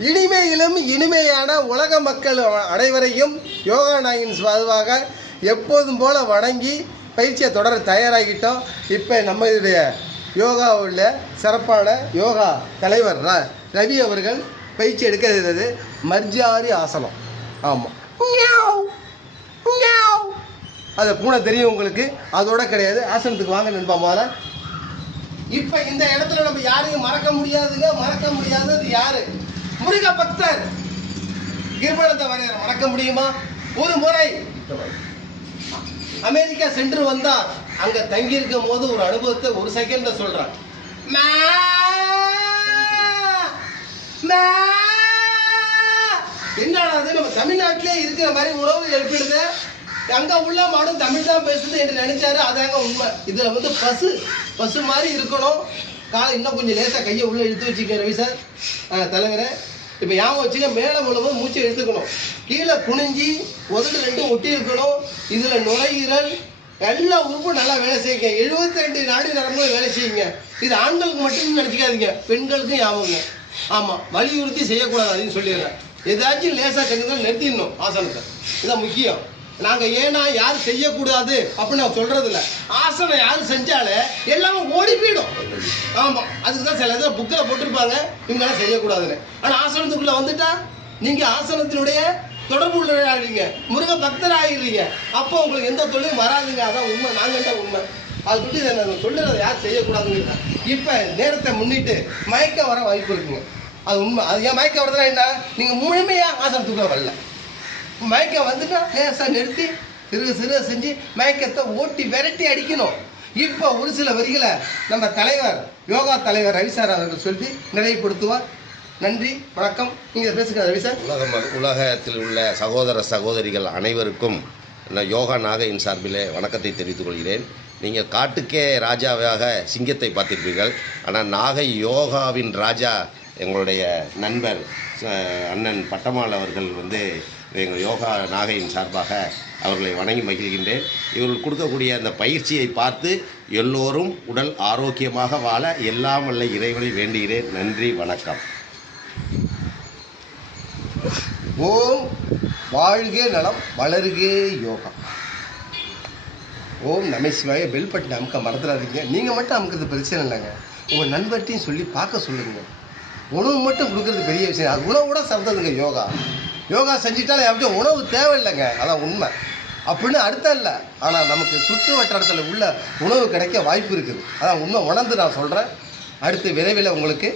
இனிமையிலும் இனிமையான உலக மக்கள் அனைவரையும் யோகா நாயின் சார்பாக எப்போதும் போல வணங்கி பயிற்சியை தொடர தயாராகிட்டோம். இப்போ நம்மளுடைய யோகாவுள்ள சிறப்பான யோகா தலைவர் ர- ரவி அவர்கள் பயிற்சி எடுக்கிறது மர்ஜாரி ஆசனம். ஆமாம் அது பூனை தெரியும் உங்களுக்கு. அதோட கிடையாது. ஆசனத்துக்கு வாங்க நண்பா முதல்ல. இப்போ இந்த இடத்துல நம்ம யாரையும் மறக்க முடியாதுங்க. மறக்க முடியாதது யாரு? முருக பக்தர் கிருபணத்தை வரையர் மறக்க முடியுமா? ஒரு முறை அமெரிக்கா சென்று வந்தார். அங்க தங்கி இருக்கும் போது ஒரு அனுபவத்தை ஒரு செகண்ட்ல சொல்றான் என்னது நம்ம தமிழ்நாட்டிலே இருக்கிற மாதிரி உணவு எழுப்பிடுது. அங்க உள்ள மாடும் தமிழ் தான் பேசுது என்று நினைச்சாரு. அதாங்க உண்மை. இதுல வந்து பசு பசு மாதிரி இருக்கணும். காலை இன்னும் கொஞ்சம் லேசாக கையை உள்ளே இழுத்து வச்சுக்க ரவி சார். ஆ, தலைவரே. இப்போ ஞாபகம் வச்சுக்க மேலே முழுவதும் மூச்சை எடுத்துக்கணும் கீழே குனிஞ்சி உதடு ரெண்டும் ஒட்டி இருக்கணும் இதில் நுரையீரல் எல்லா உறுப்பும் நல்லா வேலை செய்யுங்க. எழுபத்தி ரெண்டு நாடு நரம்பு வேலை செய்யுங்க. இது ஆண்களுக்கு மட்டும் நினச்சிக்காதீங்க பெண்களுக்கும் ஞாபகங்க ஆமாம் வலியுறுத்தி செய்யக்கூடாது அப்படின்னு சொல்லிடுறேன். ஏதாச்சும் லேசாக செஞ்சதால் நிறுத்திடணும் ஆசனத்தை. இதான் முக்கியம். நாங்கள் ஏன்னா யாரும் செய்யக்கூடாது அப்படின்னு நான் சொல்றது இல்ல ஆசனம் யாரும் செஞ்சாலே எல்லாமே ஓடி போயிடும். ஆமாம் அதுக்கு தான் சில இதில் புக்கில் போட்டிருப்பாங்க. இவங்கெல்லாம் செய்யக்கூடாதுன்னு. ஆனால் ஆசனத்துக்குள்ளே வந்துட்டா? நீங்கள் ஆசனத்தினுடைய தொடர்பு உள்ளவராகிறீங்க. முருக பக்தர் ஆகிறீங்க அப்போ உங்களுக்கு எந்த தொழிலும் வராதுங்க. அதான் உண்மை. நாங்கள் தான் உண்மை? அது சொல்லி நான் சொல்லுறதை யார் செய்யக்கூடாதுங்கிறத இப்போ நேரத்தை முன்னிட்டு மயக்க வர வாய்ப்பு இருக்குங்க. அது உண்மை. அது ஏன் மயக்க வரதுனா என்ன? நீங்கள் முழுமையாக ஆசனத்துக்குள்ள வரல. மயக்கம் வந்துட்டா லேசாக நிறுத்தி. சிறு சிறு செஞ்சு மயக்கத்தை ஓட்டி விரட்டி அடிக்கணும். இப்போ ஒரு சில வரிகளை நம்ம தலைவர் யோகா தலைவர் ரவிசார் அவர்கள் சொல்லி நிறைவுபடுத்துவார் நன்றி வணக்கம். நீங்கள் பேசுங்க ரவி சார். உலக உலகத்தில் உள்ள சகோதர சகோதரிகள் அனைவருக்கும் நான் யோகா நாகையின் சார்பிலே வணக்கத்தை தெரிவித்துக் கொள்கிறேன். நீங்கள் காட்டுக்கே ராஜாவாக சிங்கத்தை பார்த்திருப்பீர்கள். ஆனால் நாகை யோகாவின் ராஜா எங்களுடைய நண்பர் அண்ணன் பட்டமால் அவர்கள் வந்து எங்கள் யோகா நாகையின் சார்பாக அவர்களை வணங்கி மகிழ்கின்றேன். இவர்கள் கொடுக்கக்கூடிய அந்த பயிற்சியை பார்த்து எல்லோரும் உடல் ஆரோக்கியமாக வாழ எல்லாம் வல்ல இறைவனை வேண்டுகிறேன். நன்றி வணக்கம். ஓம் வாழ்கே நலம் வளருகே யோகா ஓம் நமசிவாய பெல் பட்டன் அமுக்க மறந்துடாதீங்க. நீங்கள் மட்டும் அமுக்கிறது பிரச்சனை இல்லைங்க. உங்கள் நண்பர்கிட்டையும் சொல்லி பார்க்க சொல்லுங்க. உணவு மட்டும் கொடுக்கறது பெரிய விஷயம். அது உணவோட சாப்பிட்டதுங்க யோகா. யோகா செஞ்சிட்டாலும் அப்படியே உணவு தேவையில்லைங்க. அதான் உண்மை. அப்படின்னு அர்த்தம் இல்லை. ஆனால் நமக்கு சுற்று வட்டாரத்தில் உள்ள உணவு கிடைக்க வாய்ப்பு இருக்குது. அதான் உண்மை. உணர்ந்து நான் சொல்கிறேன் அடுத்து விரைவில் உங்களுக்கு